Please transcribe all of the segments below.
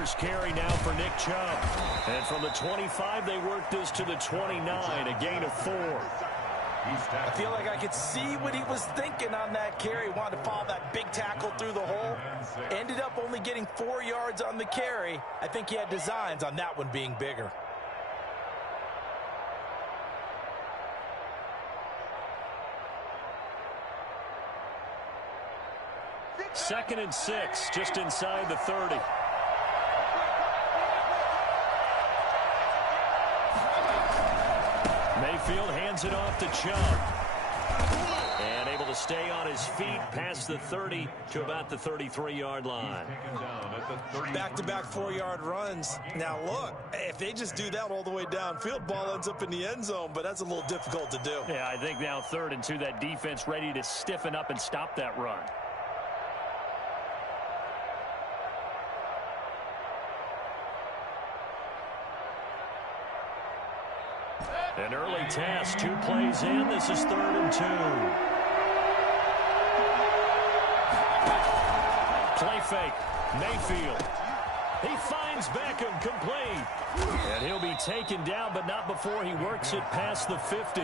first carry now for Nick Chubb. And from the 25, they work this to the 29, a gain of 4. I feel like I could see what he was thinking on that carry. Wanted to follow that big tackle through the hole. Ended up only getting 4 yards on the carry. I think he had designs on that one being bigger. Second and 6, just inside the 30. Mayfield hands it off to Chubb. And able to stay on his feet past the 30 to about the 33-yard line. Back-to-back 4-yard runs. Now, look, if they just do that all the way downfield, ball ends up in the end zone, but that's a little difficult to do. Yeah, I think now 3rd and 2, that defense ready to stiffen up and stop that run. An early test, 2 plays in. This is 3rd and 2. Play fake. Mayfield. He finds Beckham, complete. And he'll be taken down, but not before he works it past the 50.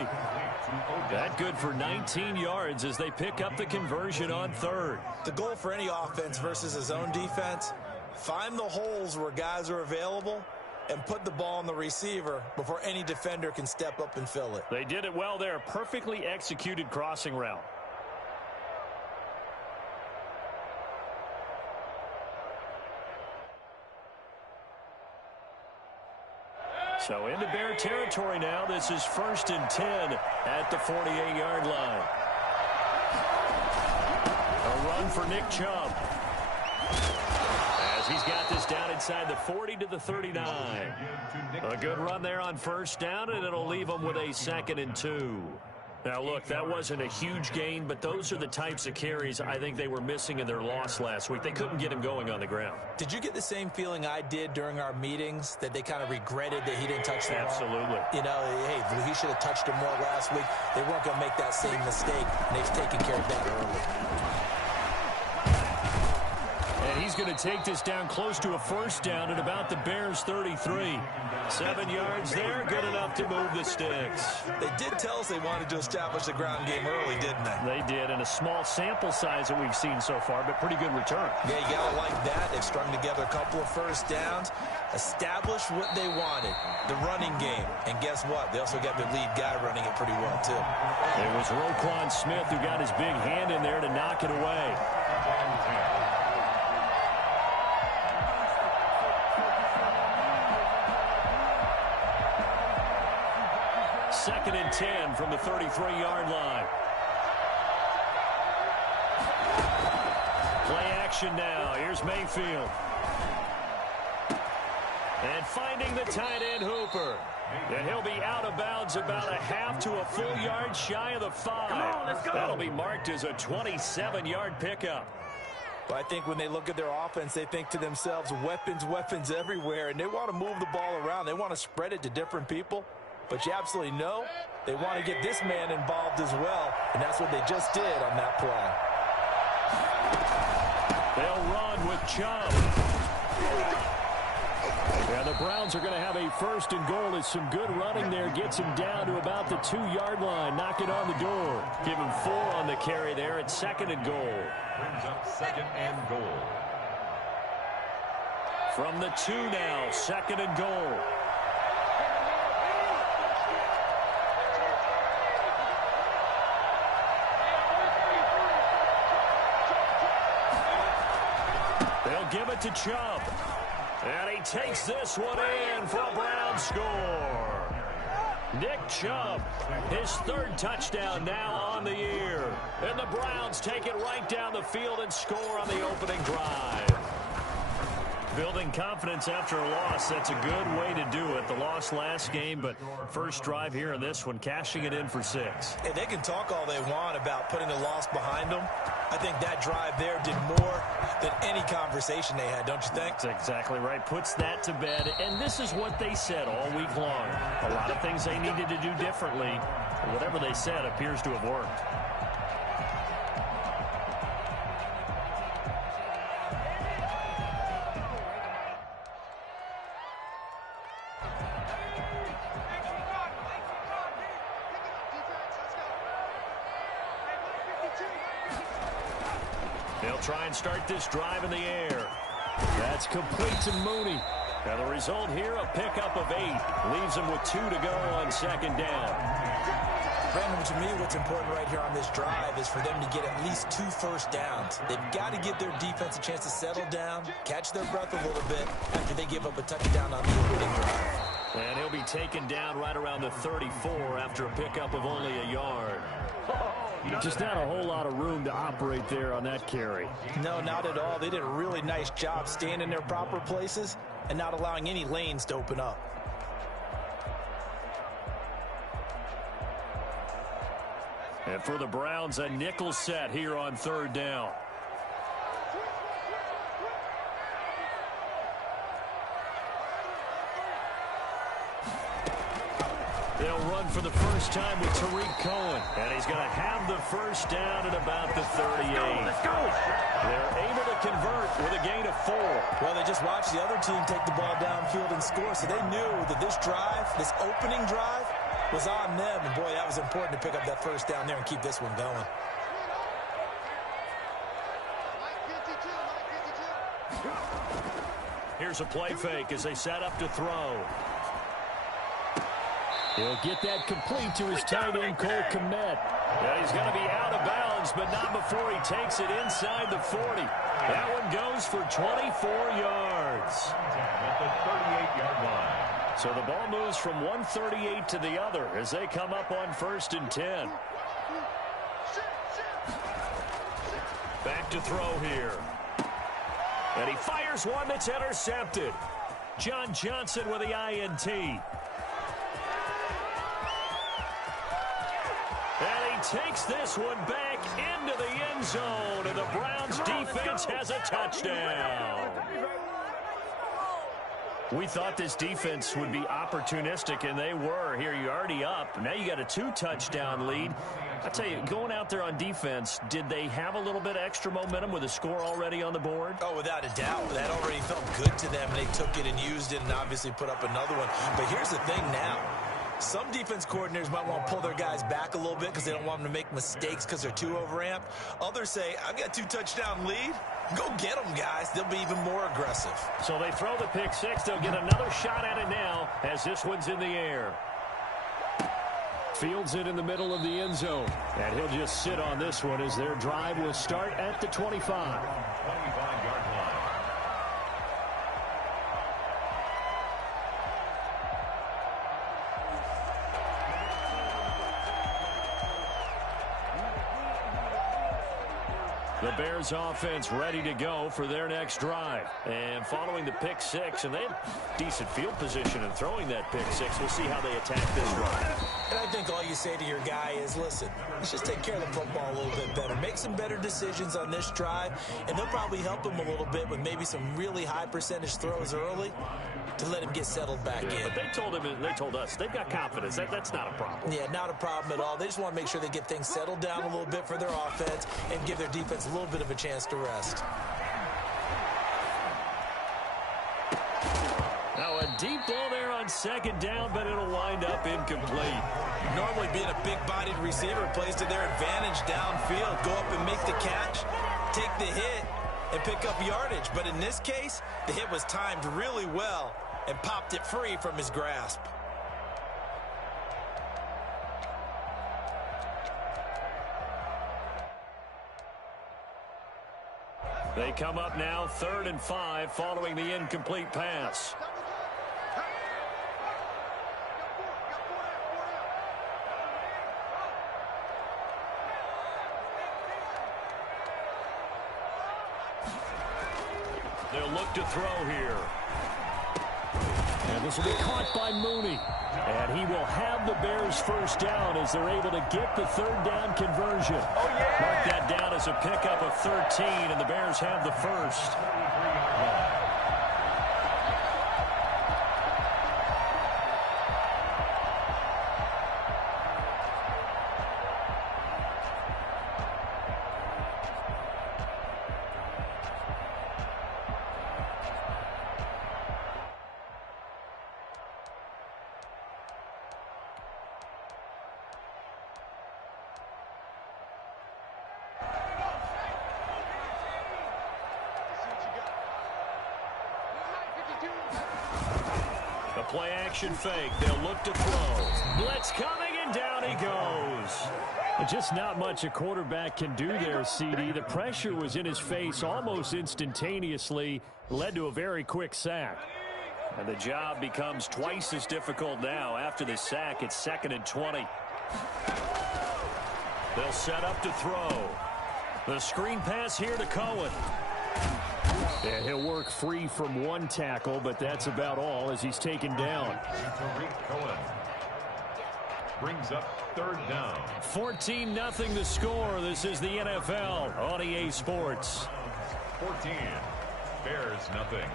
That good for 19 yards as they pick up the conversion on 3rd. The goal for any offense versus his own defense, find the holes where guys are available and put the ball on the receiver before any defender can step up and fill it. They did it well there. Perfectly executed crossing route. So into Bear territory now. This is 1st and 10 at the 48-yard line. A run for Nick Chubb. He's got this down inside the 40 to the 39. A good run there on 1st down, and it'll leave them with a 2nd and 2. Now, look, that wasn't a huge gain, but those are the types of carries I think they were missing in their loss last week. They couldn't get him going on the ground. Did you get the same feeling I did during our meetings, that they kind of regretted that he didn't touch the ball? Absolutely. You know, hey, he should have touched him more last week. They weren't going to make that same mistake, and they've taken care of that early. And he's going to take this down close to a 1st down at about the Bears' 33. 7 yards there, good enough to move the sticks. They did tell us they wanted to establish the ground game early, didn't they? They did, and a small sample size that we've seen so far, but pretty good return. Yeah, you got to like that. They've strung together a couple of 1st downs, established what they wanted, the running game. And guess what? They also got their lead guy running it pretty well, too. It was Roquan Smith who got his big hand in there to knock it away. 2nd and 10 from the 33-yard line. Play action now. Here's Mayfield. And finding the tight end Hooper. And he'll be out of bounds about a half to a full yard shy of the 5. Come on, let's go. That'll be marked as a 27-yard pickup. But I think when they look at their offense, they think to themselves, weapons everywhere, and they want to move the ball around. They want to spread it to different people. But you absolutely know they want to get this man involved as well, and that's what they just did on that play. They'll run with Chubb. Yeah, the Browns are going to have a 1st and goal as some good running there gets him down to about the 2-yard line. Knock it on the door. Give him 4 on the carry there at 2nd and goal. Brings up 2nd and goal. From the 2 now, 2nd and goal. They'll give it to Chubb. And he takes this one in for a Brown score. Nick Chubb, his 3rd touchdown now on the year. And the Browns take it right down the field and score on the opening drive. Building confidence after a loss, that's a good way to do it. The loss last game, but first drive here in this one, cashing it in for 6. And they can talk all they want about putting a loss behind them. I think that drive there did more than any conversation they had, don't you think? That's exactly right. Puts that to bed. And this is what they said all week long. A lot of things they needed to do differently. Whatever they said appears to have worked. They'll try and start this drive in the air. That's complete to Mooney. And the result here, a pickup of 8. Leaves them with 2 to go on second down. Brandon, to me, what's important right here on this drive is for them to get at least 2 first downs. They've got to give their defense a chance to settle down, catch their breath a little bit after they give up a touchdown on the opening drive. And he'll be taken down right around the 34 after a pickup of only a yard. Just not a whole lot of room to operate there on that carry. No, not at all. They did a really nice job staying in their proper places and not allowing any lanes to open up. And for the Browns, a nickel set here on third down. They'll run for the first time with Tariq Cohen. And he's going to have the first down at about the 38. Let's go. They're able to convert with a gain of 4. Well, they just watched the other team take the ball downfield and score, so they knew that this drive, this opening drive, was on them. And, boy, that was important to pick up that first down there and keep this one going. Here's a play fake as they set up to throw. He'll get that complete to his tight end, Cole Kmet. Yeah, he's going to be out of bounds, but not before he takes it inside the 40. That one goes for 24 yards. At the 38-yard line. So the ball moves from 138 to the other as they come up on 1st and 10. Back to throw here. And he fires one that's intercepted. John Johnson with the INT. And he takes this one back into the end zone, and the Browns defense has a touchdown. We thought this defense would be opportunistic, and they were. Here, you're already up. Now you got a 2-touchdown lead. I tell you, going out there on defense, did they have a little bit of extra momentum with a score already on the board? Oh, without a doubt. That already felt good to them. They took it and used it and obviously put up another one. But here's the thing now. Some defense coordinators might want to pull their guys back a little bit because they don't want them to make mistakes because they're too overamped. Others say, I've got a 2-touchdown lead. Go get them, guys. They'll be even more aggressive. So they throw the pick six. They'll get another shot at it now as this one's in the air. Fields it in the middle of the end zone. And he'll just sit on this one as their drive will start at the 25. 25-yard line. The Bears offense ready to go for their next drive. And following the pick six, and they had decent field position in throwing that pick six. We'll see how they attack this drive. And I think all you say to your guy is, listen, let's just take care of the football a little bit better. Make some better decisions on this drive, and they'll probably help him a little bit with maybe some really high percentage throws early to let him get settled back in. But they told us they've got confidence. That's not a problem. Yeah, not a problem at all. They just want to make sure they get things settled down a little bit for their offense and give their defense a little bit of a chance to rest. Now a deep ball there on second down, but it'll wind up incomplete. Normally being a big-bodied receiver plays to their advantage downfield. Go up and make the catch, take the hit, and pick up yardage. But in this case, the hit was timed really well and popped it free from his grasp. They come up now 3rd and 5 following the incomplete pass. They'll look to throw here. And this will be caught by Mooney. And he will have the Bears first down as they're able to get the 3rd down conversion. Oh, yeah! Mark that down as a pickup of 13, and the Bears have the first. The play action fake. They'll look to throw. Blitz coming, and down he goes. Just not much a quarterback can do there, CD. The pressure was in his face almost instantaneously. Led to a very quick sack. And the job becomes twice as difficult now. After the sack, it's 2nd and 20. They'll set up to throw. The screen pass here to Cohen. And he'll work free from one tackle, but that's about all as he's taken down. Cohen brings up 3rd down. 14-0 the score. This is the NFL on EA Sports. 14. Bears nothing.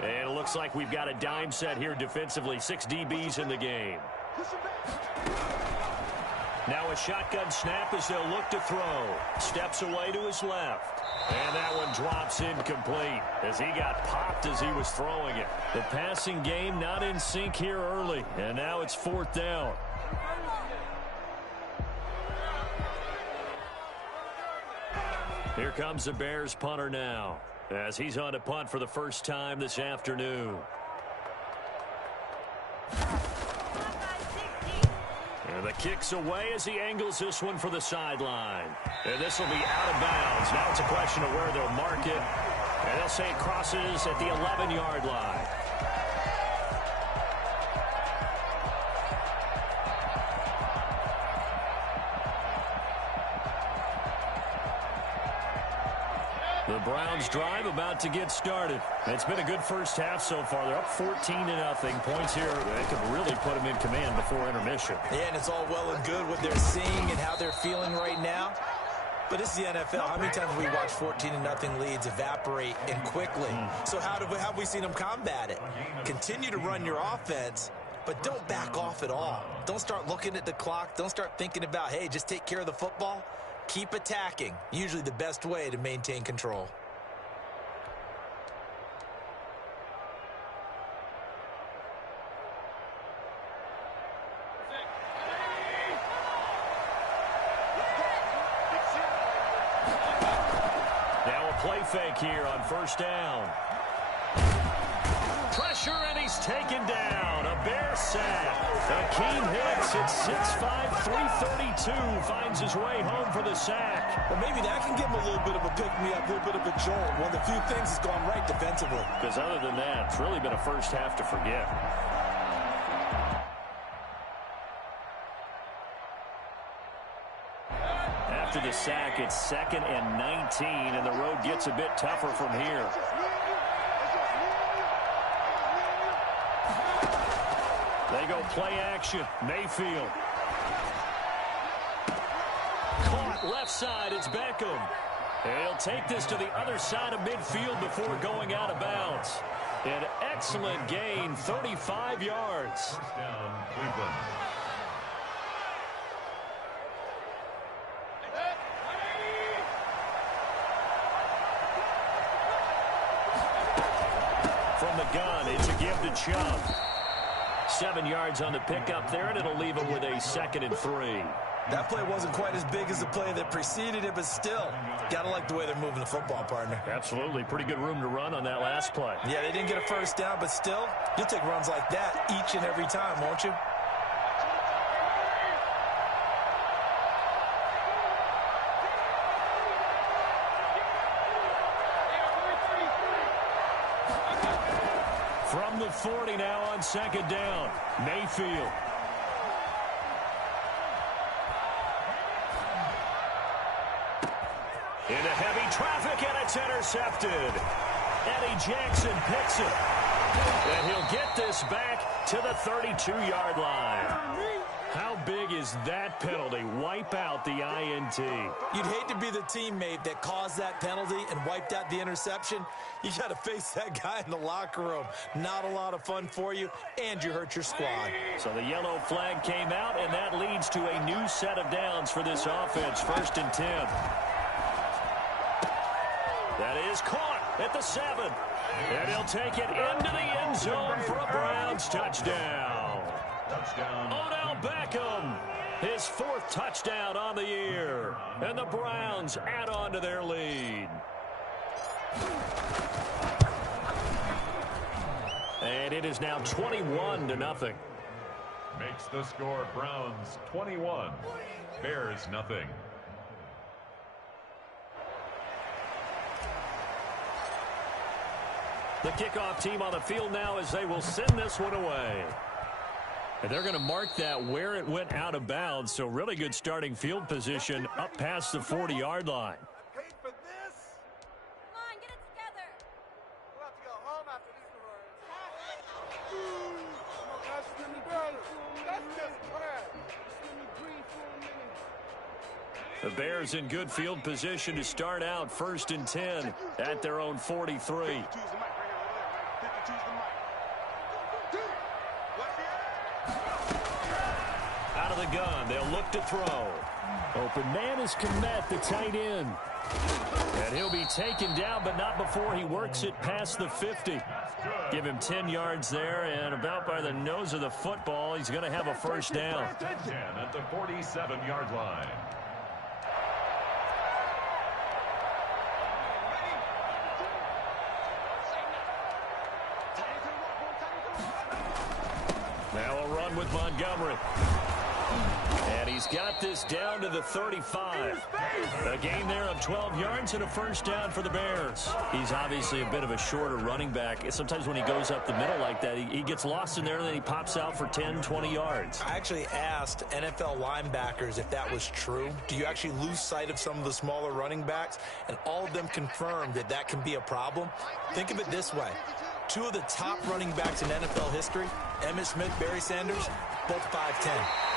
And it looks like we've got a dime set here defensively. 6 DBs in the game. Now a shotgun snap as they'll look to throw. Steps away to his left. And that one drops incomplete as he got popped as he was throwing it. The passing game not in sync here early. And now it's 4th down. Here comes the Bears punter now, as he's on to punt for the first time this afternoon. And the kick's away as he angles this one for the sideline. And this will be out of bounds. Now it's a question of where they'll mark it. And they'll say it crosses at the 11-yard line. The Browns drive about to get started. It's been a good first half so far. They're up 14-0. Points here, they could really put them in command before intermission. Yeah, and it's all well and good what they're seeing and how they're feeling right now. But it's the NFL. How many times have we watched 14-0 leads evaporate and quickly? So how have we seen them combat it? Continue to run your offense, but don't back off at all. Don't start looking at the clock. Don't start thinking about, hey, just take care of the football. Keep attacking. Usually the best way to maintain control. Now a play fake here on 1st down. Pressure, and he's taken down. A Bear sack. Akeem Hicks at 6'5", 332 finds his way home for the sack. Well, maybe that can give him a little bit of a pick-me-up, a little bit of a jolt. One of the few things that's gone right defensively. Because other than that, it's really been a first half to forget. After the sack, it's 2nd and 19, and the road gets a bit tougher from here. They go play action. Mayfield. Caught left side. It's Beckham. And he'll take this to the other side of midfield before going out of bounds. An excellent gain, 35 yards. First down, Cleveland. From the gun, it's a give to Chubb. 7 yards on the pickup there, and it'll leave him with a 2nd and 3. That play wasn't quite as big as the play that preceded it, but still, got to like the way they're moving the football, partner. Absolutely. Pretty good room to run on that last play. Yeah, they didn't get a first down, but still, you'll take runs like that each and every time, won't you? From the 40 now on 2nd down. Mayfield. Into heavy traffic, and it's intercepted. Eddie Jackson picks it. And he'll get this back to the 32-yard line. How big is that penalty? Wipe out the INT. You'd hate to be the teammate that caused that penalty and wiped out the interception. You got to face that guy in the locker room. Not a lot of fun for you, and you hurt your squad. So the yellow flag came out, and that leads to a new set of downs for this offense. 1st and 10. That is caught at the 7. And he'll take it into the end zone for a Browns touchdown. Odell Beckham, his 4th touchdown on the year. And the Browns add on to their lead. And it is now 21-0. Makes the score Browns 21, Bears nothing. The kickoff team on the field now as they will send this one away. And they're going to mark that where it went out of bounds. So really good starting field position up past the 40-yard line. The Bears in good field position to start out 1st and 10 at their own 43. Out of the gun, they'll look to throw. Open man is Komet, the tight end. And he'll be taken down, but not before he works it past the 50. Give him 10 yards there, and about by the nose of the football, he's going to have a first down. 10 at the 47-yard line. Now a run with Montgomery. And he's got this down to the 35. A gain there of 12 yards and a first down for the Bears. He's obviously a bit of a shorter running back. Sometimes when he goes up the middle like that, he gets lost in there and then he pops out for 10, 20 yards. I actually asked NFL linebackers if that was true. Do you actually lose sight of some of the smaller running backs? And all of them confirmed that that can be a problem. Think of it this way. 2 of the top running backs in NFL history, Emmitt Smith, Barry Sanders, both 5'10".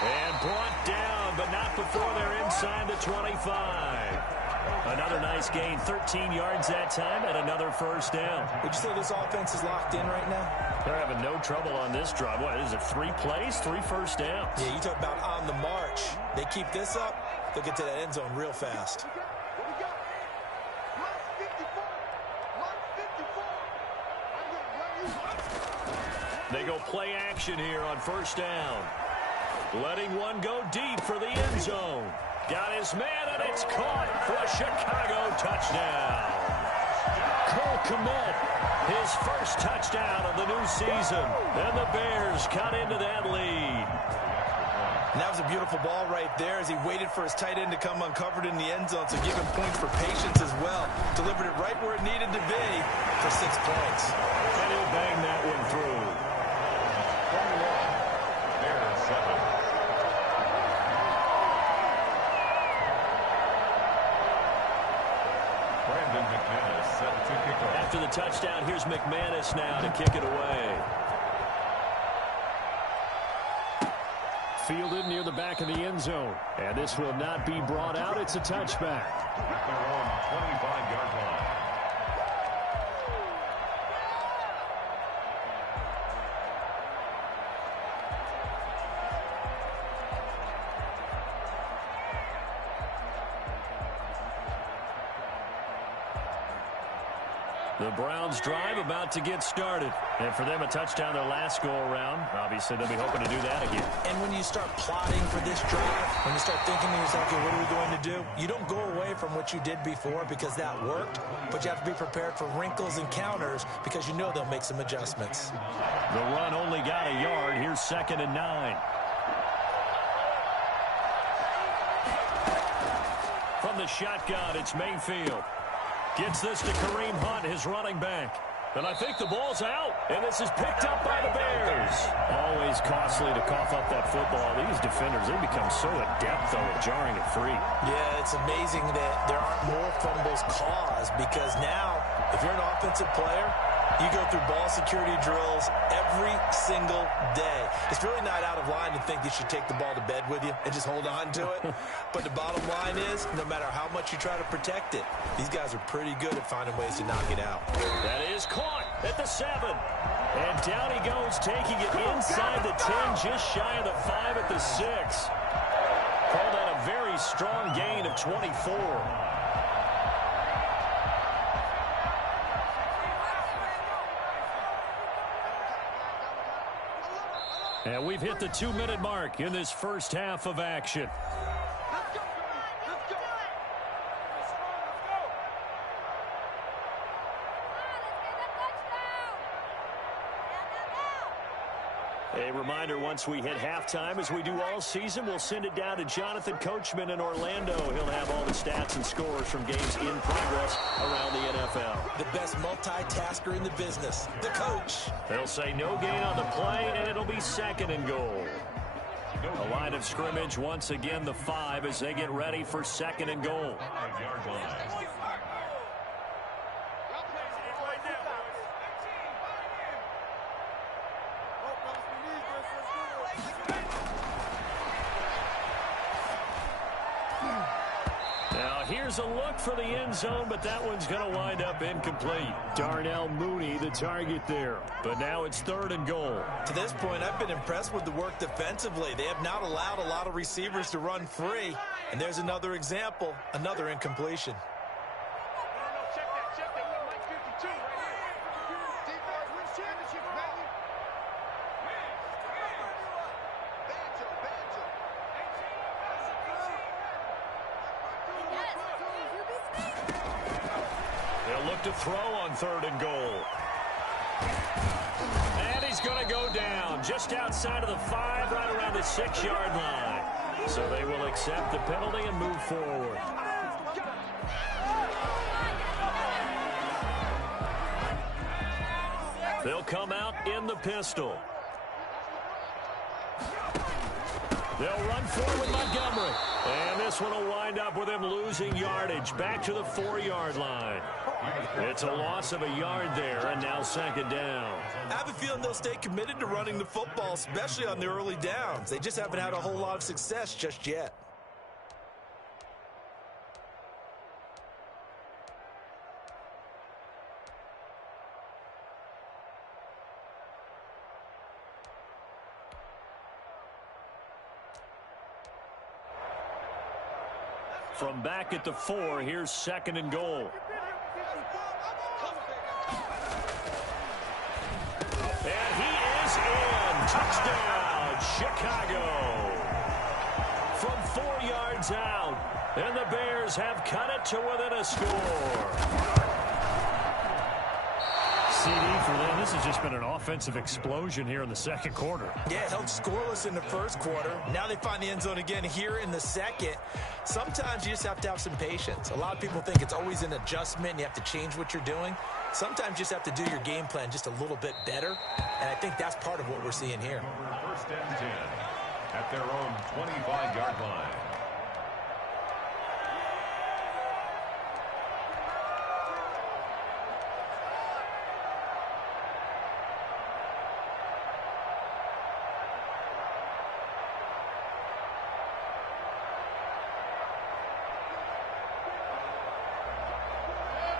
And brought down, but not before they're inside the 25. Another nice gain, 13 yards that time, and another first down. Would you say this offense is locked in right now? They're having no trouble on this drive. What, is it 3 plays, 3 first downs? Yeah, you talk about on the march. They keep this up, they'll get to that end zone real fast. They go play action here on first down. Letting one go deep for the end zone. Got his man, and it's caught for a Chicago touchdown. Cole Kmet, his first touchdown of the new season. And the Bears cut into that lead. And that was a beautiful ball right there as he waited for his tight end to come uncovered in the end zone, so give him points for patience as well. Delivered it right where it needed to be for 6 points. And he'll bang that one through. After the touchdown, here's McManus now to kick it away. Fielded near the back of the end zone. And this will not be brought out. It's a touchback. At their own 25-yard line. The Browns drive about to get started. And for them, a touchdown their last go-around. Obviously, they'll be hoping to do that again. And when you start plotting for this drive, when you start thinking to yourself, okay, what are we going to do? You don't go away from what you did before because that worked, but you have to be prepared for wrinkles and counters because you know they'll make some adjustments. The run only got a yard. Here's 2nd and 9. From the shotgun, it's Mayfield. Gets this to Kareem Hunt, his running back. And I think the ball's out, and this is picked up by the Bears. Always costly to cough up that football. These defenders, they become so adept, though, at jarring it free. Yeah, it's amazing that there aren't more fumbles caused because now, if you're an offensive player, you go through ball security drills every single day. It's really not out of line to think you should take the ball to bed with you and just hold on to it. But the bottom line is, no matter how much you try to protect it, these guys are pretty good at finding ways to knock it out. That is caught at the 7. And down he goes, taking it inside the 10, just shy of the 5 at the 6. Call that a very strong gain of 24. And we've hit the 2-minute mark in this first half of action. A reminder, once we hit halftime, as we do all season, we'll send it down to Jonathan Coachman in Orlando. He'll have all the stats and scores from games in progress around the NFL. The best multitasker in the business, the coach. They'll say no gain on the play, and it'll be 2nd and goal. A line of scrimmage, once again, the 5 as they get ready for 2nd and goal. 5-yard line. Here's a look for the end zone, but that one's going to wind up incomplete. Darnell Mooney, the target there. But now it's 3rd and goal. To this point, I've been impressed with the work defensively. They have not allowed a lot of receivers to run free. And there's another example, another incompletion. To throw on 3rd and goal. And he's going to go down just outside of the 5, right around the 6-yard line. So they will accept the penalty and move forward. They'll come out in the pistol. They'll run forward with Montgomery. And this one will wind up with him losing yardage back to the 4-yard line. It's a loss of a yard there, and now 2nd down. I have a feeling they'll stay committed to running the football, especially on the early downs. They just haven't had a whole lot of success just yet. From back at the 4, here's 2nd and goal. And he is in. Touchdown, Chicago. From 4 yards out, and the Bears have cut it to within a score. CD for them. This has just been an offensive explosion here in the 2nd quarter. Yeah, held scoreless in the 1st quarter. Now they find the end zone again here in the 2nd. Sometimes you just have to have some patience. A lot of people think it's always an adjustment and you have to change what you're doing. Sometimes you just have to do your game plan just a little bit better, and I think that's part of what we're seeing here. 1st and 10 at their own 25-yard line.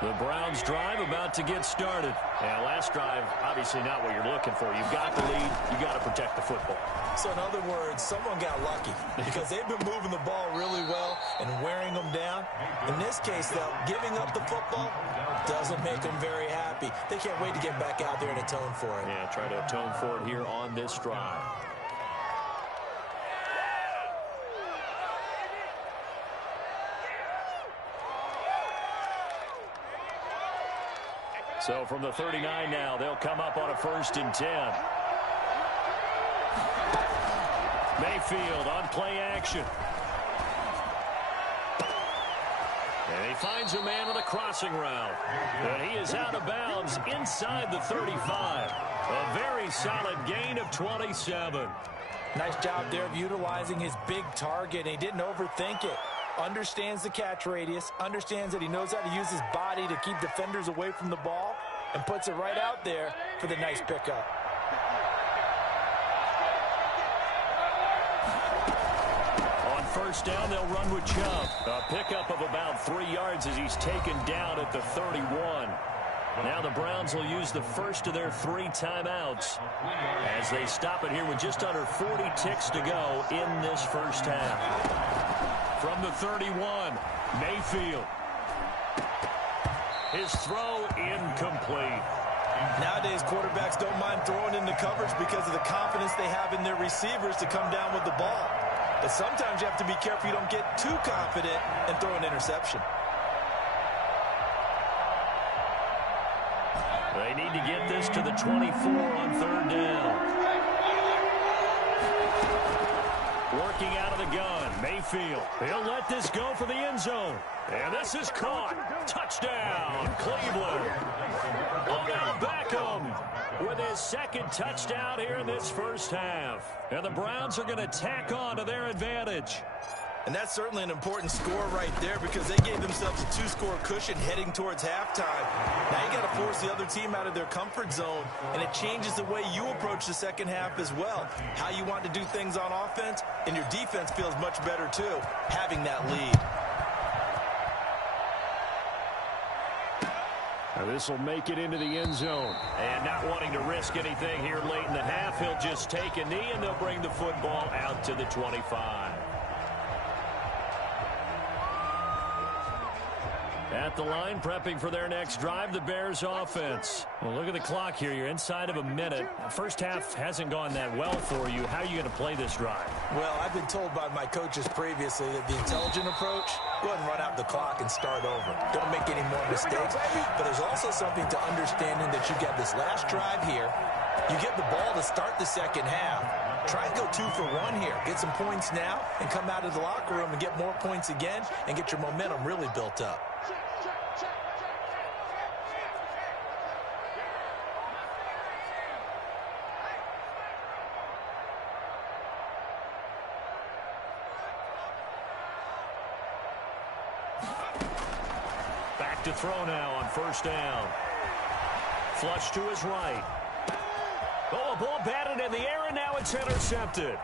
The Browns drive about to get started. And last drive, obviously not what you're looking for. You've got the lead. You've got to protect the football. So in other words, someone got lucky because they've been moving the ball really well and wearing them down. In this case, though, giving up the football doesn't make them very happy. They can't wait to get back out there and atone for it. Yeah, try to atone for it here on this drive. So from the 39 now, they'll come up on a 1st and 10. Mayfield on play action. And he finds a man on the crossing route. And he is out of bounds inside the 35. A very solid gain of 27. Nice job there of utilizing his big target. He didn't overthink it. Understands the catch radius, understands that he knows how to use his body to keep defenders away from the ball, and puts it right out there for the nice pickup. On 1st down, they'll run with Chubb. A pickup of about 3 yards as he's taken down at the 31. Now the Browns will use the 1st of their 3 timeouts as they stop it here with just under 40 ticks to go in this first half. From the 31, Mayfield. His throw incomplete. Nowadays, quarterbacks don't mind throwing into coverage because of the confidence they have in their receivers to come down with the ball. But sometimes you have to be careful you don't get too confident and throw an interception. They need to get this to the 24 on third down. Working out of the gun, Mayfield. He'll let this go for the end zone. And this is caught. Touchdown, Cleveland. Odell Beckham with his second touchdown here in this first half. And the Browns are going to tack on to their advantage. And that's certainly an important score right there because they gave themselves a 2-score cushion heading towards halftime. Now you got to force the other team out of their comfort zone, and it changes the way you approach the second half as well. How you want to do things on offense, and your defense feels much better too, having that lead. Now this will make it into the end zone. And not wanting to risk anything here late in the half, he'll just take a knee, and they'll bring the football out to the 25. At the line, prepping for their next drive, the Bears offense. Well, look at the clock here. You're inside of a minute. First half hasn't gone that well for you. How are you going to play this drive? Well, I've been told by my coaches previously that the intelligent approach, go ahead and run out the clock and start over. Don't make any more mistakes. But there's also something to understanding that you got this last drive here. You get the ball to start the second half. Try and go 2 for 1 here. Get some points now and come out of the locker room and get more points again and get your momentum really built up. Back to throw now on first down. Flush to his right. Oh, a ball batted in the air, and now it's intercepted.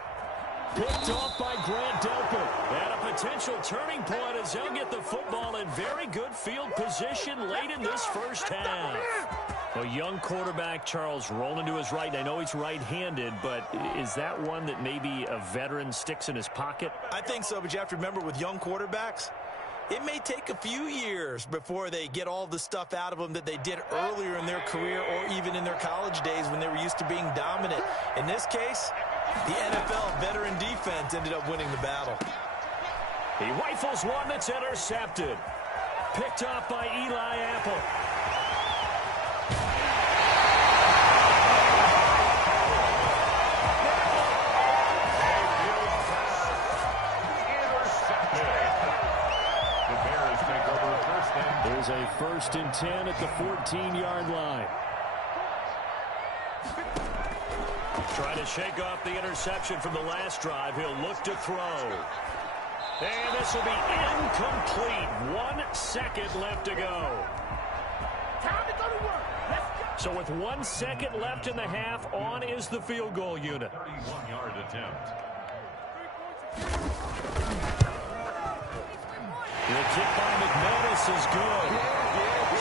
Picked off by Grant Delpit. And a potential turning point as they'll get the football in very good field position late in this first half. A young quarterback, Charles, rolling to his right. I know he's right-handed, but is that one that maybe a veteran sticks in his pocket? I think so, but you have to remember with young quarterbacks, it may take a few years before they get all the stuff out of them that they did earlier in their career or even in their college days when they were used to being dominant. In this case, the NFL veteran defense ended up winning the battle. He rifles one that's intercepted. Picked up by Eli Apple. There's a 1st and 10 at the 14-yard line. Trying to shake off the interception from the last drive. He'll look to throw. And this will be incomplete. 1 second left to go. Time to go to work. Let's go. So with 1 second left in the half, on is the field goal unit. 31-yard attempt. The kick by McManus is good.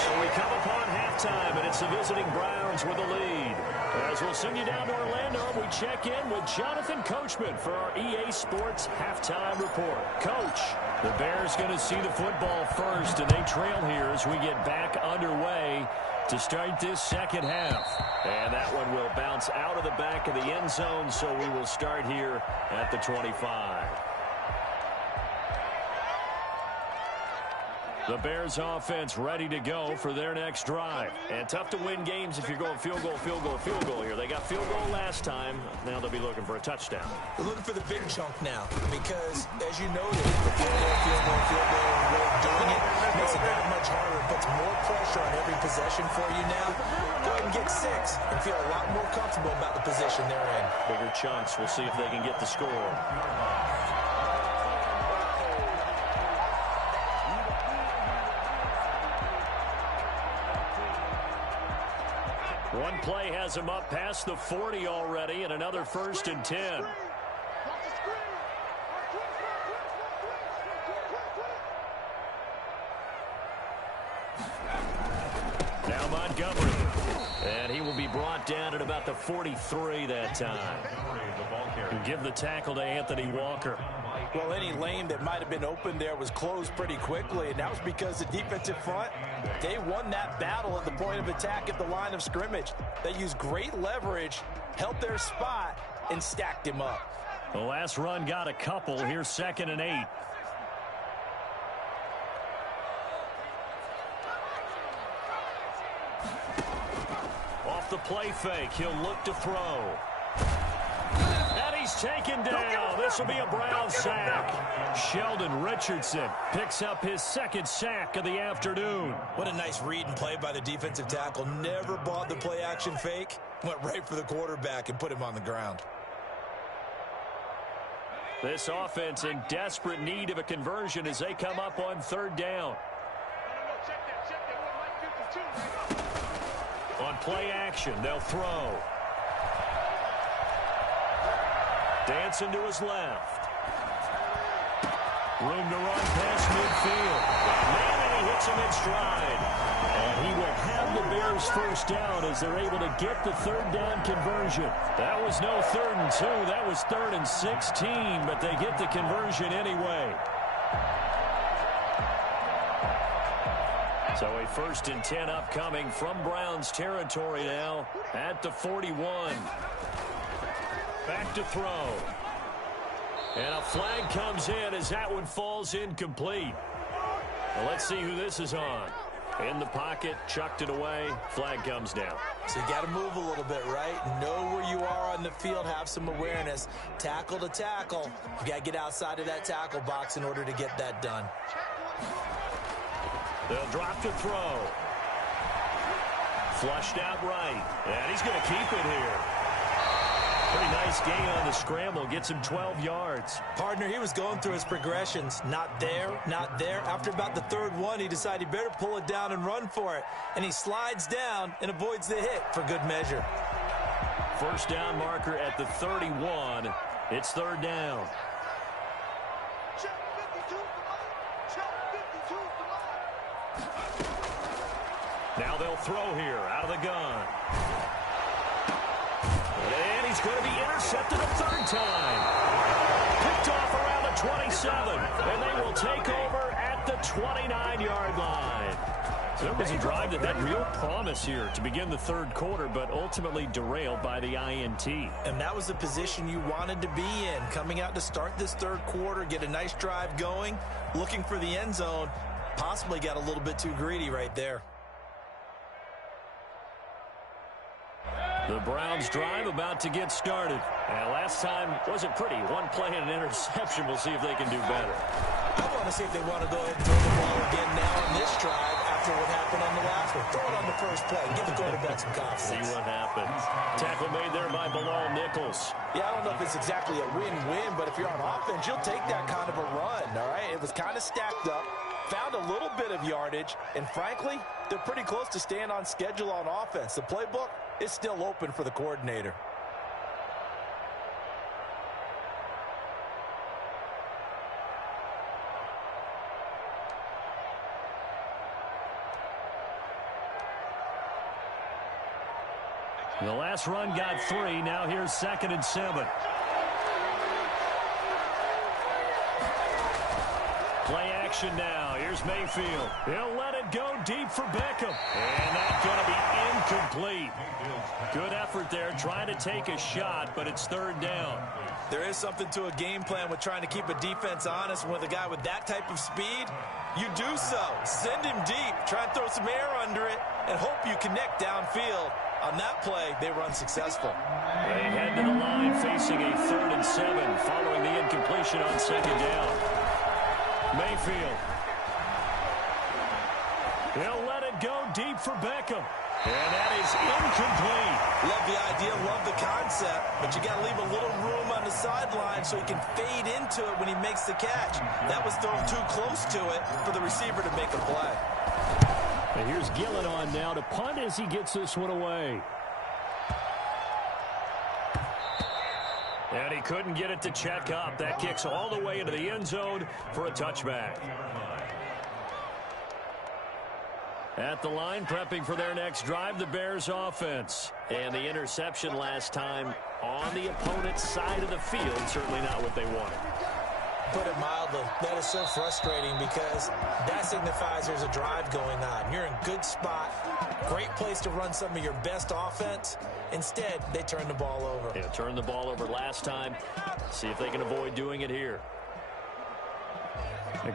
So we come upon halftime, and it's the visiting Browns with the lead. As we'll send you down to Orlando, we check in with Jonathan Coachman for our EA Sports Halftime Report. Coach, the Bears going to see the football first, and they trail here as we get back underway to start this second half. And that one will bounce out of the back of the end zone, so we will start here at the 25. The Bears offense ready to go for their next drive. And tough to win games if you're going field goal, field goal, field goal here. They got field goal last time. Now they'll be looking for a touchdown. They're looking for the big chunk now because, as you noted, the field goal, and way of doing it makes it that much harder. It puts more pressure on every possession for you now. Go ahead and get 6 and feel a lot more comfortable about the position they're in. Bigger chunks. We'll see if they can get the score. One play has him up past the 40 already, and another 1st and 10. Now Montgomery. And he will be brought down at about the 43 that time. Give the tackle to Anthony Walker. Well, any lane that might have been open there was closed pretty quickly, and that was because the defensive front, they won that battle at the point of attack at the line of scrimmage. They used great leverage, held their spot, and stacked him up. The last run got a couple. Here's 2nd and 8. Off the play fake, he'll look to throw. And he's taken down. This will be a Brown sack. Sheldon Richardson picks up his 2nd sack of the afternoon. What a nice read and play by the defensive tackle. Never bought the play action fake. Went right for the quarterback and put him on the ground. This offense in desperate need of a conversion as they come up on 3rd down. On play action, they'll throw. Dancing to his left. Room to run past midfield. Man, and he hits him in stride. And he will have the Bears 1st down as they're able to get the 3rd down conversion. That was no 3rd and 2. That was 3rd and 16, but they get the conversion anyway. So a 1st and 10 upcoming from Browns territory now at the 41. Back to throw. And a flag comes in as that one falls incomplete. Well, let's see who this is on. In the pocket, chucked it away, flag comes down. So you got to move a little bit, right? Know where you are on the field, have some awareness. Tackle to tackle. You got to get outside of that tackle box in order to get that done. They'll drop to throw. Flushed out right. And he's going to keep it here. Pretty nice gain on the scramble. Gets him 12 yards. Partner, he was going through his progressions. Not there, not there. After about the 3rd one, he decided he better pull it down and run for it. And he slides down and avoids the hit for good measure. 1st down marker at the 31. It's 3rd down. Now they'll throw here out of the gun. And he's going to be intercepted a 3rd time. Picked off around the 27. And they will take over at the 29-yard line. So there was a drive that had real promise here to begin the 3rd quarter, but ultimately derailed by the INT. And that was the position you wanted to be in. Coming out to start this 3rd quarter, get a nice drive going, looking for the end zone. Possibly got a little bit too greedy right there. The Browns drive about to get started. And last time wasn't pretty. One play and an interception. We'll see if they can do better. I want to see if they want to go ahead and throw the ball again now on this drive after what happened on the last one. Throw it on the first play. Give the quarterback some confidence. See what happens. Tackle made there by Bilal Nichols. Yeah, I don't know if it's exactly a win-win, but if you're on offense, you'll take that kind of a run, all right? It was kind of stacked up. Found a little bit of yardage, and frankly, they're pretty close to staying on schedule on offense. The playbook is still open for the coordinator. The last run got 3. Now here's 2nd and 7. Play action now. Here's Mayfield. He'll let it go deep for Beckham. And that's going to be incomplete. Good effort there trying to take a shot, but it's 3rd down. There is something to a game plan with trying to keep a defense honest. And with a guy with that type of speed, you do so. Send him deep. Try and throw some air under it and hope you connect downfield. On that play, they run successful. They head to the line facing a 3rd and 7 following the incompletion on 2nd down. Mayfield. He'll let it go deep for Beckham. And that is incomplete. Love the idea, love the concept, but you got to leave a little room on the sideline so he can fade into it when he makes the catch. That was thrown too close to it for the receiver to make a play. And here's Gillen on now to punt as he gets this one away. And he couldn't get it to check up. That kicks all the way into the end zone for a touchback. At the line, prepping for their next drive, the Bears offense. And the interception last time on the opponent's side of the field, certainly not what they wanted. Put it mildly, that is so frustrating because that signifies there's a drive going on. You're in a good spot, great place to run some of your best offense. Instead, they turn the ball over. Yeah, turned the ball over last time. See if they can avoid doing it here.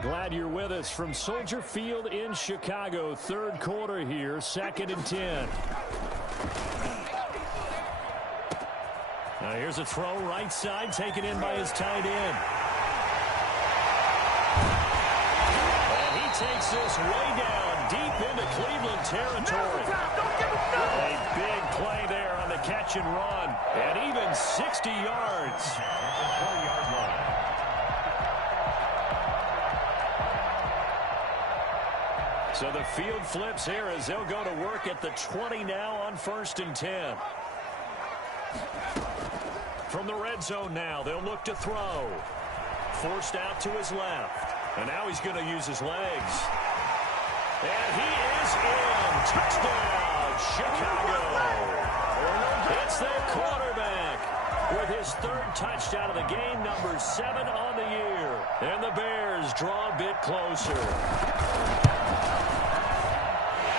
Glad you're with us from Soldier Field in Chicago. Third quarter here, 2nd and 10. Now here's a throw right side, taken in by his tight end. And he takes this way down, deep into Cleveland territory. A big play there on the catch and run. And even 60 yards. 20-yard line. So the field flips here as they'll go to work at the 20 now on 1st and 10. From the red zone now, they'll look to throw. Forced out to his left. And now he's going to use his legs. And he is in. Touchdown, Chicago. It's their quarterback with his 3rd touchdown of the game, number 7 on the year. And the Bears draw a bit closer.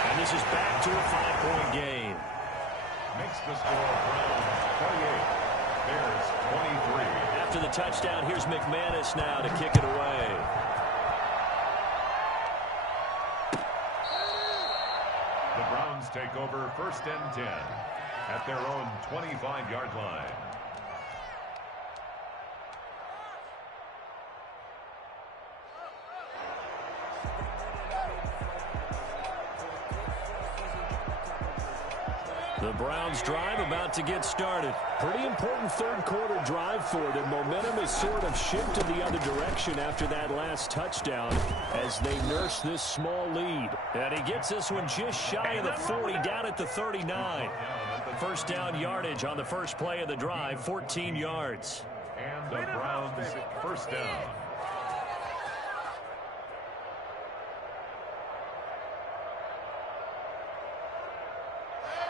And this is back to a 5-point game. Makes the score Browns 28, Bears 23. After the touchdown, here's McManus now to kick it away. The Browns take over 1st and 10 at their own 25-yard line. The Browns drive about to get started. Pretty important third quarter drive for them. Momentum has sort of shifted the other direction after that last touchdown as they nurse this small lead. And he gets this one just shy of the 40, down at the 39. First down yardage on the first play of the drive, 14 yards. And the Browns first down.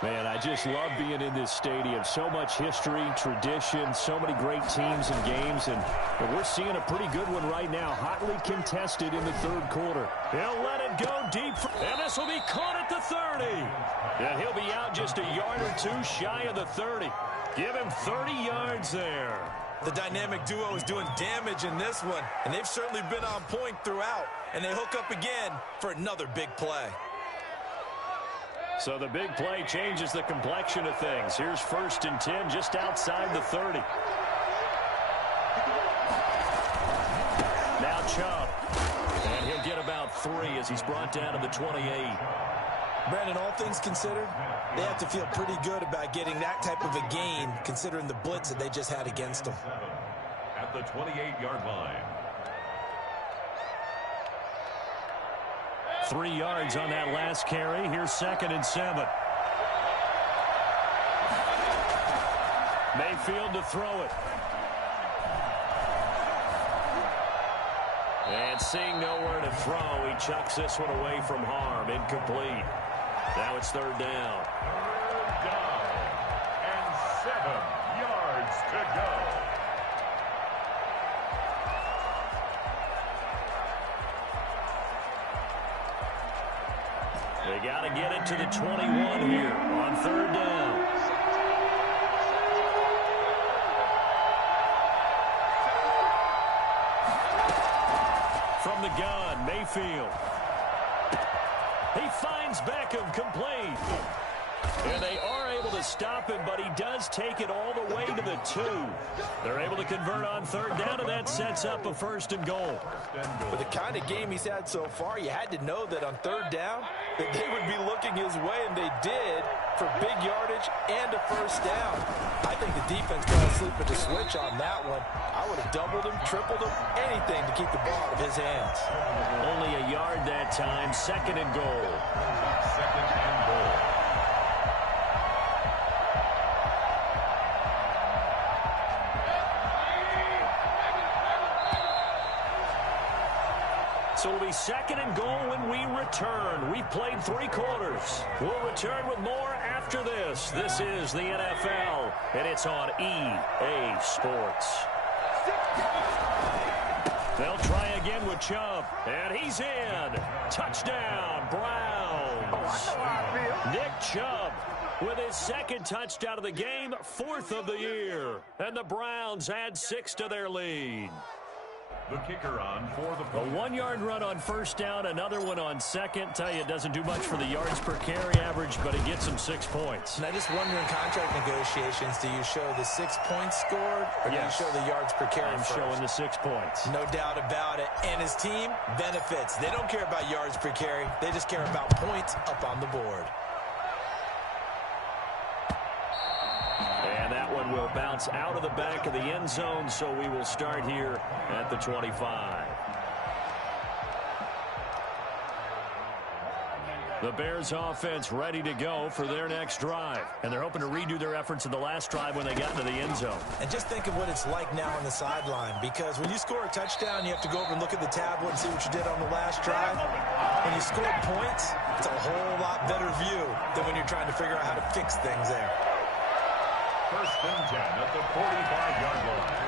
Man, I just love being in this stadium. So much history, tradition, so many great teams and games, and we're seeing a pretty good one right now, hotly contested in the third quarter. He'll let it go deep, and this will be caught at the 30. And he'll be out just a yard or two shy of the 30. Give him 30 yards there. The dynamic duo is doing damage in this one, and they've certainly been on point throughout, and they hook up again for another big play. So the big play changes the complexion of things. Here's 1st and 10 just outside the 30. Now Chubb. And he'll get about 3 as he's brought down to the 28. Brandon, all things considered, they have to feel pretty good about getting that type of a gain considering the blitz that they just had against them. At the 28-yard line. 3 yards on that last carry. Here's 2nd and 7. Mayfield to throw it. And seeing nowhere to throw, he chucks this one away from harm. Incomplete. Now it's 3rd down. 3rd down and 7 yards to go. They got to get it to the 21 here on 3rd down. From the gun, Mayfield. He finds Beckham, complete. And they are able to stop him, but he does take it all the way to the 2. They're able to convert on 3rd down, and that sets up a 1st and goal. With the kind of game he's had so far, you had to know that on 3rd down, that they would be looking his way, and they did for big yardage and a 1st down. I think the defense fell asleep at the switch on that one. I would have doubled him, tripled him, anything to keep the ball out of his hands. Only a yard that time, 2nd and goal. 2nd and goal. So it'll be 2nd and goal when we return. We've played 3 quarters. We'll return with more after this. This is the NFL, and it's on EA Sports. They'll try again with Chubb, and he's in. Touchdown, Browns. Nick Chubb with his 2nd touchdown of the game, 4th of the year. And the Browns add 6 to their lead. The kicker on for the A 1-yard run on 1st down, another one on 2nd. Tell you, it doesn't do much for the yards per carry average, but it gets him 6 points. And I just wonder in contract negotiations, do you show the 6 points scored, or do you show the yards per carry I'm showing the 6 points. No doubt about it. And his team benefits. They don't care about yards per carry. They just care about points up on the board. And that one will bounce out of the back of the end zone, so we will start here at the 25. The Bears offense ready to go for their next drive. And they're hoping to redo their efforts in the last drive when they got into the end zone. And just think of what it's like now on the sideline, because when you score a touchdown, you have to go over and look at the tablet and see what you did on the last drive. When you score points, it's a whole lot better view than when you're trying to figure out how to fix things there. 1st and 10 at the 45-yard line.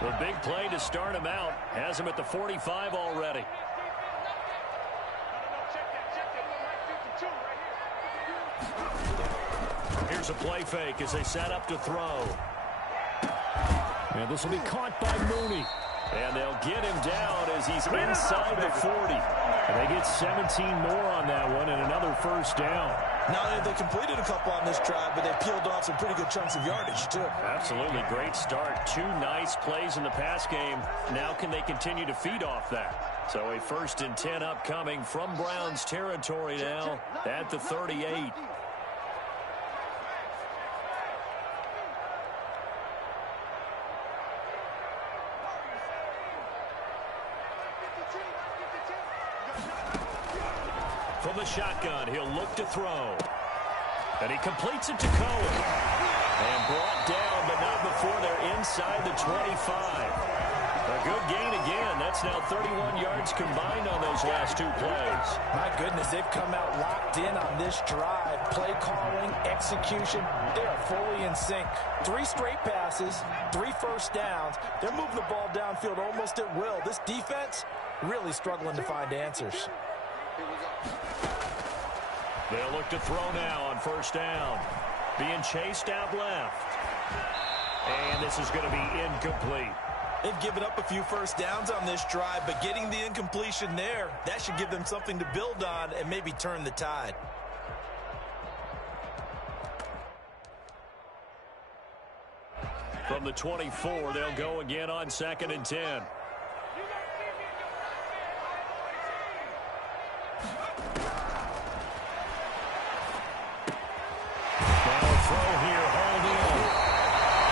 The big play to start him out has him at the 45 already. Here's a play fake as they set up to throw. And this will be caught by Mooney. And they'll get him down as he's inside the 40. And they get 17 more on that one and another 1st down. Now, they completed a couple on this drive, but they peeled off some pretty good chunks of yardage, too. Absolutely great start. 2 nice plays in the pass game. Now can they continue to feed off that? So a 1st and 10 upcoming from Browns territory now at the 38. From the shotgun, he'll look to throw. And he completes it to Cohen. And brought down, but not before they're inside the 25. A good gain again. That's now 31 yards combined on those last 2 plays. My goodness, they've come out locked in on this drive. Play calling, execution, they are fully in sync. 3 straight passes, 3 1st downs. They're moving the ball downfield almost at will. This defense really struggling to find answers. They'll look to throw now on 1st down. Being chased out left. And this is going to be incomplete. They've given up a few 1st downs on this drive, but getting the incompletion there, that should give them something to build on and maybe turn the tide. From the 24, they'll go again on 2nd and 10.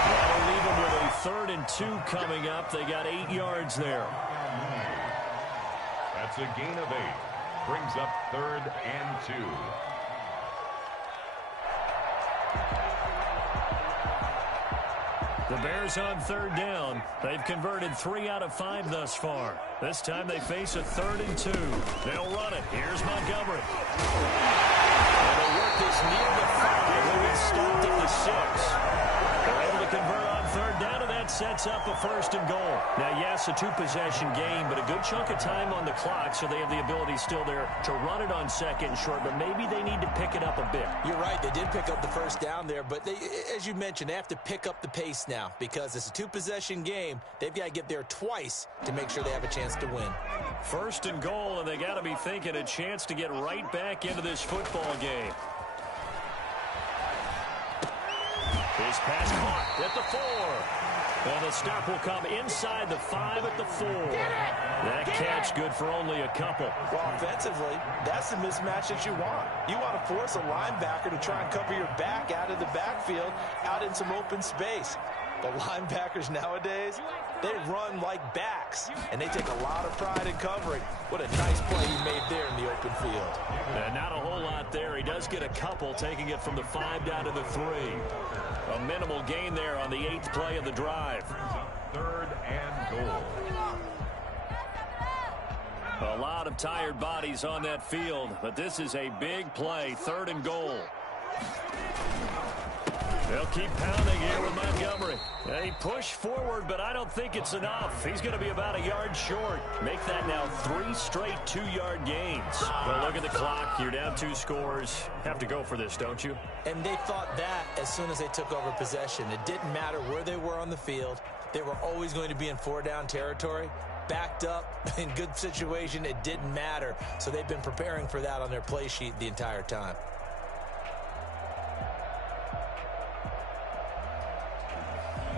That'll leave them with a 3rd and 2 coming up. They got 8 yards there. That's a gain of 8. Brings up 3rd and 2. The Bears on 3rd down. They've converted 3 out of 5 thus far. This time they face a 3rd and 2. They'll run it. Here's Montgomery. And they work this near the 5. They'll get stopped at the 6. They're able to convert on 3rd down, and that sets up a 1st and goal. Now, yes, a 2-possession game, but a good chunk of time on the clock, so they have the ability still there to run it on 2nd and short, but maybe they need to pick it up a bit. You're right. They did pick up the 1st down there, but they, as you mentioned, they have to pick up the pace now because it's a 2-possession game. They've got to get there twice to make sure they have a chance to win. 1st and goal, and they got to be thinking a chance to get right back into this football game. His pass caught at the 4. And the stop will come inside the 5 at the 4. That catch good for only a couple. Well, offensively, that's the mismatch that you want. You want to force a linebacker to try and cover your back out of the backfield, out in some open space. The linebackers nowadays, they run like backs, and they take a lot of pride in covering. What a nice play he made there in the open field. Not a whole lot there. He does get a couple, taking it from the 5 down to the 3. A minimal gain there on the 8th play of the drive. 3rd and goal. A lot of tired bodies on that field, but this is a big play, 3rd and goal. They'll keep pounding here with Montgomery. They push forward, but I don't think it's enough. He's going to be about a yard short. Make that now 3 straight 2-yard gains. Well, look at the clock. You're down 2 scores. Have to go for this, don't you? And they thought that as soon as they took over possession. It didn't matter where they were on the field. They were always going to be in 4-down territory. Backed up, in good situation, it didn't matter. So they've been preparing for that on their play sheet the entire time.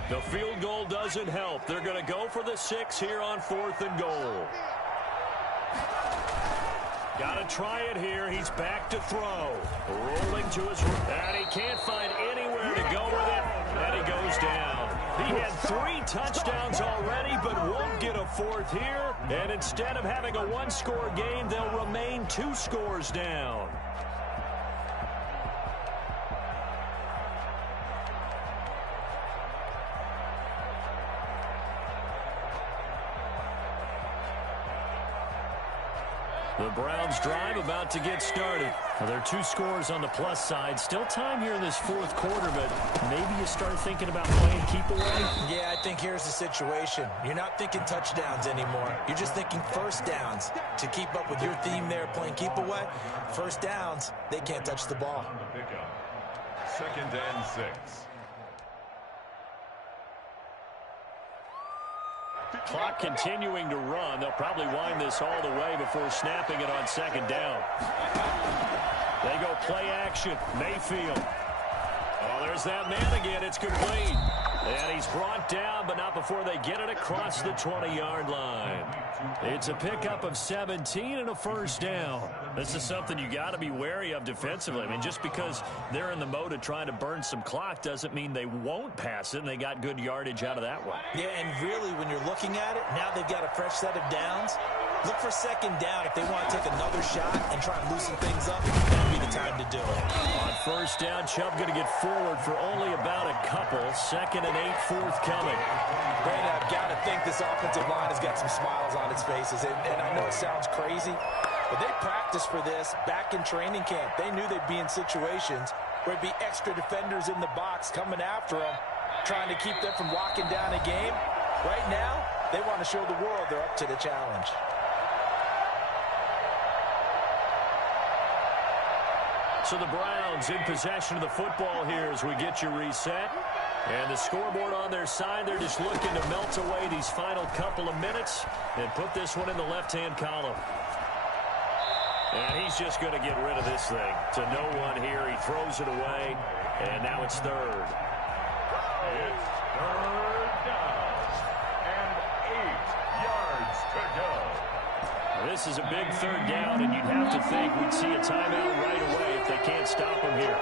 The field goal doesn't help. They're going to go for the 6 here on 4th and goal. Got to try it here. He's back to throw. Rolling to his right. And he can't find anywhere to go with it. And he goes down. He had 3 touchdowns already, but won't get a 4th here. And instead of having a 1-score game, they'll remain 2 scores down. The Browns drive about to get started. Well, there are 2 scores on the plus side. Still time here in this 4th quarter, but maybe you start thinking about playing keep away. Yeah, I think here's the situation. You're not thinking touchdowns anymore. You're just thinking first downs. To keep up with your theme there, playing keep away, first downs, they can't touch the ball. On the pickup, 2nd and 6. Clock continuing to run. They'll probably wind this all the way before snapping it on 2nd down. They go play action. Mayfield. Oh, there's that man again. It's complete. And he's brought down, but not before they get it across the 20-yard line. It's a pickup of 17 and a first down. This is something you got to be wary of defensively. I mean, just because they're in the mode of trying to burn some clock doesn't mean they won't pass it, and they got good yardage out of that one. Yeah, and really, when you're looking at it, now they've got a fresh set of downs. Look for 2nd down if they want to take another shot and try and loosen things up. That'd be the time to do it. On first down, Chubb going to get forward for only about a couple. 2nd and 8 forthcoming. Brandon, I've got to think this offensive line has got some smiles on its faces. And I know it sounds crazy, but they practiced for this back in training camp. They knew they'd be in situations where it'd be extra defenders in the box coming after them, trying to keep them from locking down a game. Right now, they want to show the world they're up to the challenge. So the Browns in possession of the football here as we get you reset. And the scoreboard on their side, they're just looking to melt away these final couple of minutes and put this one in the left-hand column. And he's just going to get rid of this thing to no one here. He throws it away, and now it's 3rd. It's 3rd down and 8 yards to go. This is a big 3rd down, and you'd have to think we'd see a timeout right away if they can't stop him here.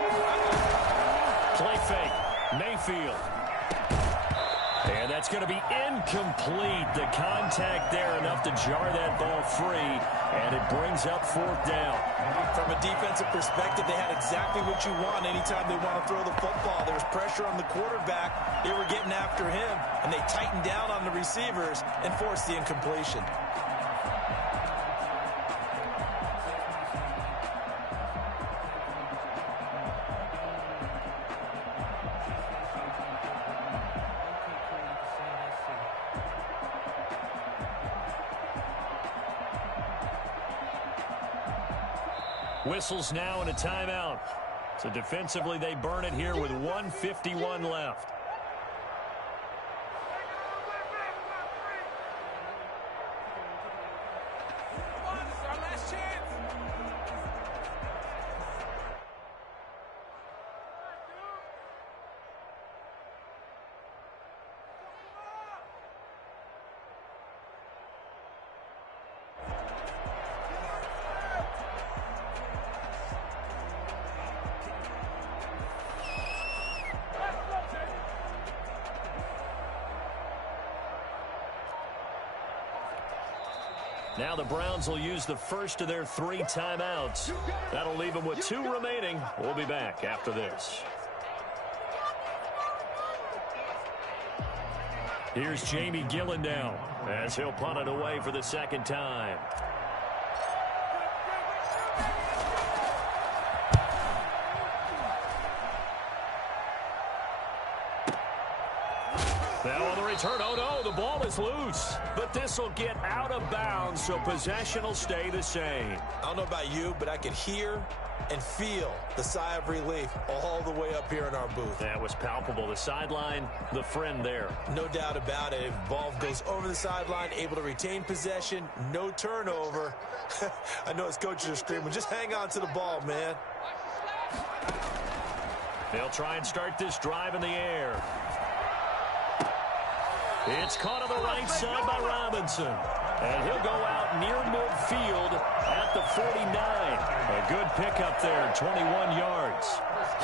Play fake. Mayfield. And that's going to be incomplete. The contact there enough to jar that ball free, and it brings up 4th down. From a defensive perspective, they had exactly what you want anytime they want to throw the football. There was pressure on the quarterback. They were getting after him, and they tightened down on the receivers and forced the incompletion. Whistles now and a timeout. So defensively, they burn it here with 1:51 left. Now the Browns will use the first of their 3 timeouts. That'll leave them with 2 remaining. We'll be back after this. Here's Jamie Gillen now as he'll punt it away for the 2nd time. Now on the return, oh no, the ball is loose. But this will get out of bounds, so possession will stay the same. I don't know about you, but I could hear and feel the sigh of relief all the way up here in our booth. That was palpable. The sideline, the friend there. No doubt about it. Ball goes over the sideline, able to retain possession, no turnover. I know his coaches are screaming, just hang on to the ball, man. They'll try and start this drive in the air. It's caught on the right side by Robinson. And he'll go out near midfield at the 49. A good pickup there, 21 yards.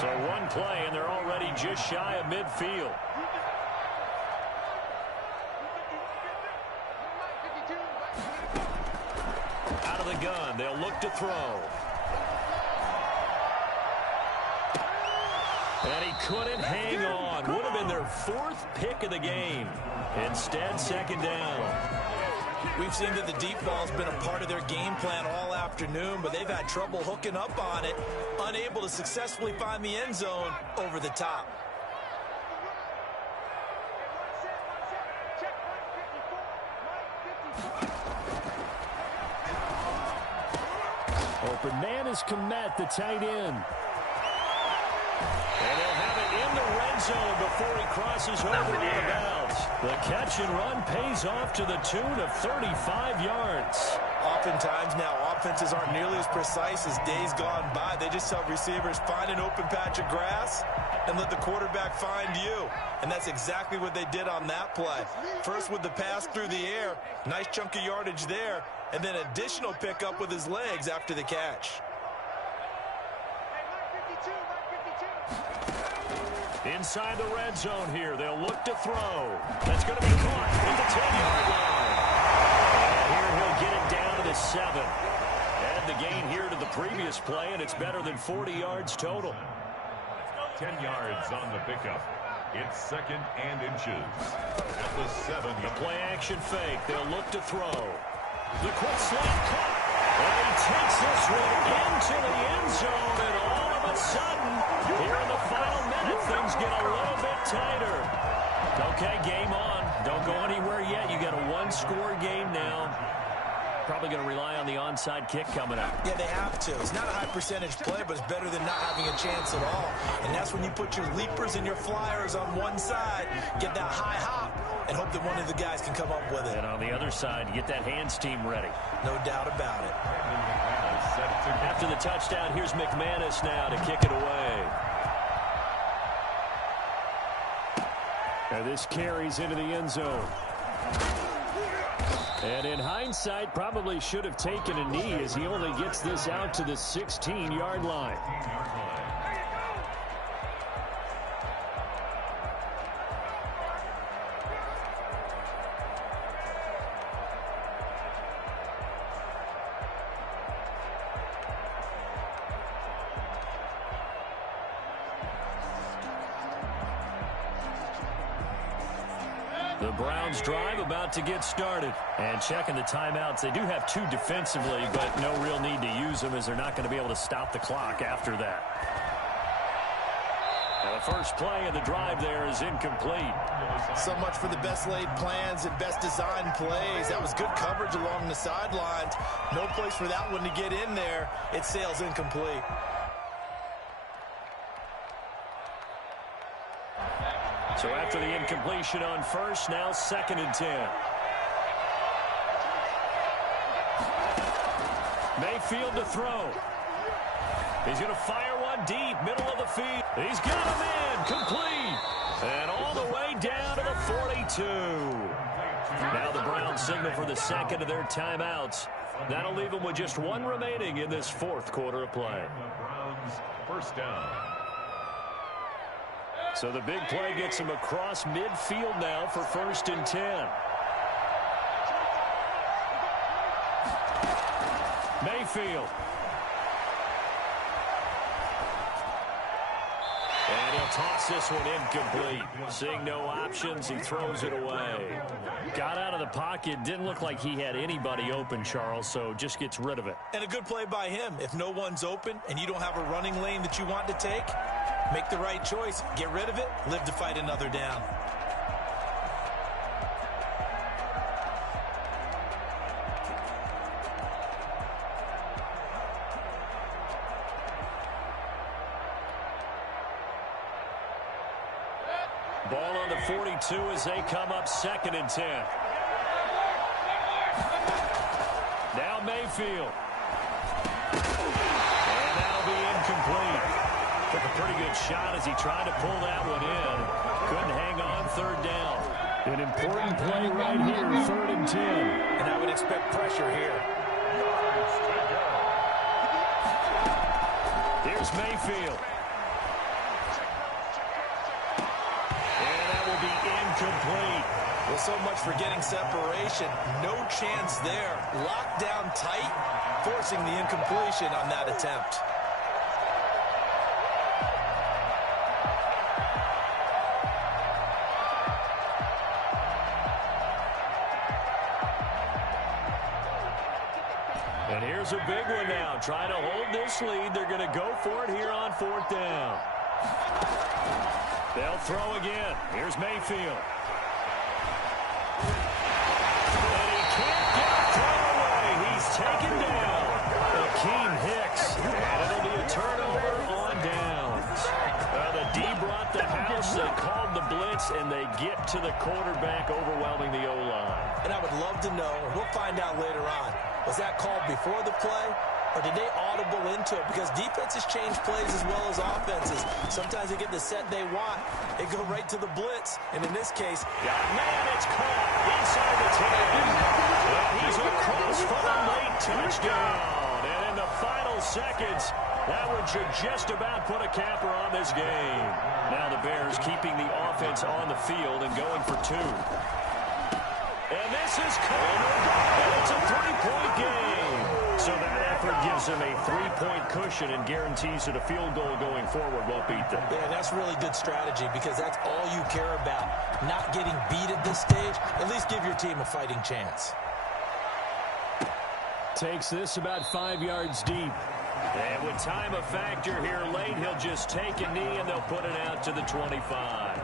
So one play, and they're already just shy of midfield. Out of the gun, they'll look to throw. And he couldn't hang on. Would have been their 4th pick of the game. Instead, second down. We've seen that the deep ball's been a part of their game plan all afternoon, but they've had trouble hooking up on it, unable to successfully find the end zone over the top. Open man is Komet, the tight end. And they'll have it in the red zone before he crosses over out of bounds. The catch and run pays off to the tune of 35 yards. Oftentimes now, offenses aren't nearly as precise as days gone by. They just tell receivers, find an open patch of grass and let the quarterback find you. And that's exactly what they did on that play. First with the pass through the air, nice chunk of yardage there, and then additional pickup with his legs after the catch. Inside the red zone here, they'll look to throw. That's going to be caught at the 10-yard line. And here he'll get it down to the 7. Add the gain here to the previous play, and it's better than 40 yards total. 10 yards on the pickup. It's 2nd and inches. At the 7. The play action fake. They'll look to throw. The quick slant cut. And he takes this one into the end zone, and all of a sudden, here in the final minute, things get a little bit tighter. Okay, game on. Don't go anywhere yet. You got a one-score game now. Probably going to rely on the onside kick coming up. Yeah, they have to. It's not a high percentage play, but it's better than not having a chance at all. And that's when you put your leapers and your flyers on one side, get that high hop, and hope that one of the guys can come up with it. And on the other side, get that hands team ready. No doubt about it. After the touchdown, here's McManus now to kick it away. And this carries into the end zone. And in hindsight, probably should have taken a knee as he only gets this out to the 16-yard line. The Browns drive about to get started. And checking the timeouts, they do have 2 defensively, but no real need to use them as they're not going to be able to stop the clock after that. And the first play of the drive there is incomplete. So much for the best laid plans and best designed plays. That was good coverage along the sidelines. No place for that one to get in there. It sails incomplete. So after the incompletion on first, now 2nd and 10. Mayfield to throw. He's going to fire one deep, middle of the field. He's got a man, complete. And all the way down to the 42. Now the Browns signal for the 2nd of their timeouts. That'll leave them with just 1 remaining in this 4th quarter of play. The Browns first down. So the big play gets him across midfield now for 1st and 10. Mayfield. And he'll toss this one incomplete. Seeing no options, he throws it away. Got out of the pocket. Didn't look like he had anybody open, Charles, so just gets rid of it. And a good play by him. If no one's open and you don't have a running lane that you want to take, make the right choice. Get rid of it. Live to fight another down. Ball on the 42 as they come up 2nd and 10. Now Mayfield. And that'll be incomplete. Took a pretty good shot as he tried to pull that one in. Couldn't hang on 3rd down. An important play right here, 3rd and 10. And I would expect pressure here. Here's Mayfield. And that will be incomplete. Well, so much for getting separation. No chance there. Locked down tight, forcing the incompletion on that attempt. And here's a big one now. Trying to hold this lead. They're going to go for it here on 4th down. They'll throw again. Here's Mayfield. And he can't get a throw away. He's taken down. Akeem Hicks. And it'll be a turnover on downs. The D brought the house. They called the blitz, and they get to the quarterback, overwhelming the O-line. And I would love to know, we'll find out later on, was that called before the play, or did they audible into it? Because defenses change plays as well as offenses. Sometimes they get the set they want. They go right to the blitz. And in this case, man, it's caught inside the 10. And he's across for a late touchdown. And in the final seconds, that one should just about put a capper on this game. Now the Bears keeping the offense on the field and going for 2. And this is caught. And it's a 3-point game. So that effort gives them a 3-point cushion and guarantees that a field goal going forward won't beat them. Yeah, that's really good strategy because that's all you care about. Not getting beat at this stage. At least give your team a fighting chance. Takes this about 5 yards deep. And with time a factor here late, he'll just take a knee and they'll put it out to the 25.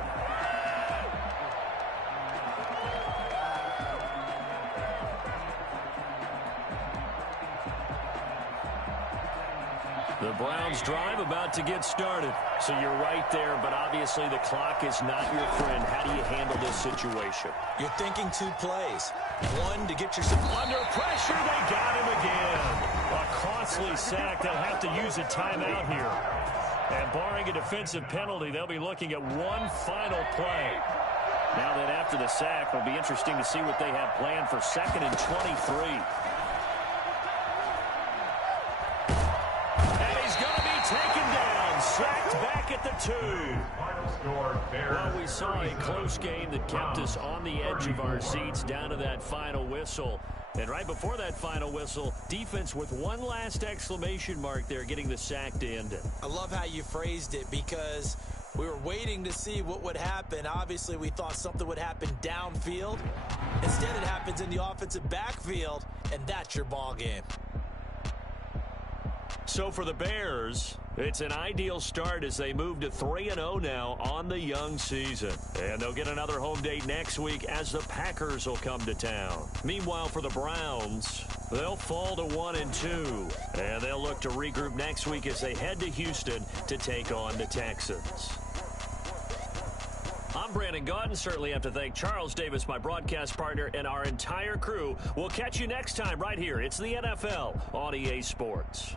The Browns drive about to get started. So you're right there, but obviously the clock is not your friend. How do you handle this situation? You're thinking 2 plays. One, to get yourself under pressure. They got him again. A costly sack. They'll have to use a timeout here. And barring a defensive penalty, they'll be looking at one final play. Now that after the sack, it'll be interesting to see what they have planned for 2nd and 23. Taken down, sacked back at the 2. Well, we saw a close game that kept us on the edge of our seats down to that final whistle. And right before that final whistle, defense with one last exclamation mark there, getting the sack to end it. I love how you phrased it because we were waiting to see what would happen. Obviously, we thought something would happen downfield. Instead, it happens in the offensive backfield, and that's your ball game. So for the Bears, it's an ideal start as they move to 3-0 now on the young season. And they'll get another home date next week as the Packers will come to town. Meanwhile, for the Browns, they'll fall to 1-2. And they'll look to regroup next week as they head to Houston to take on the Texans. I'm Brandon Gaudin. Certainly have to thank Charles Davis, my broadcast partner, and our entire crew. We'll catch you next time right here. It's the NFL on EA Sports.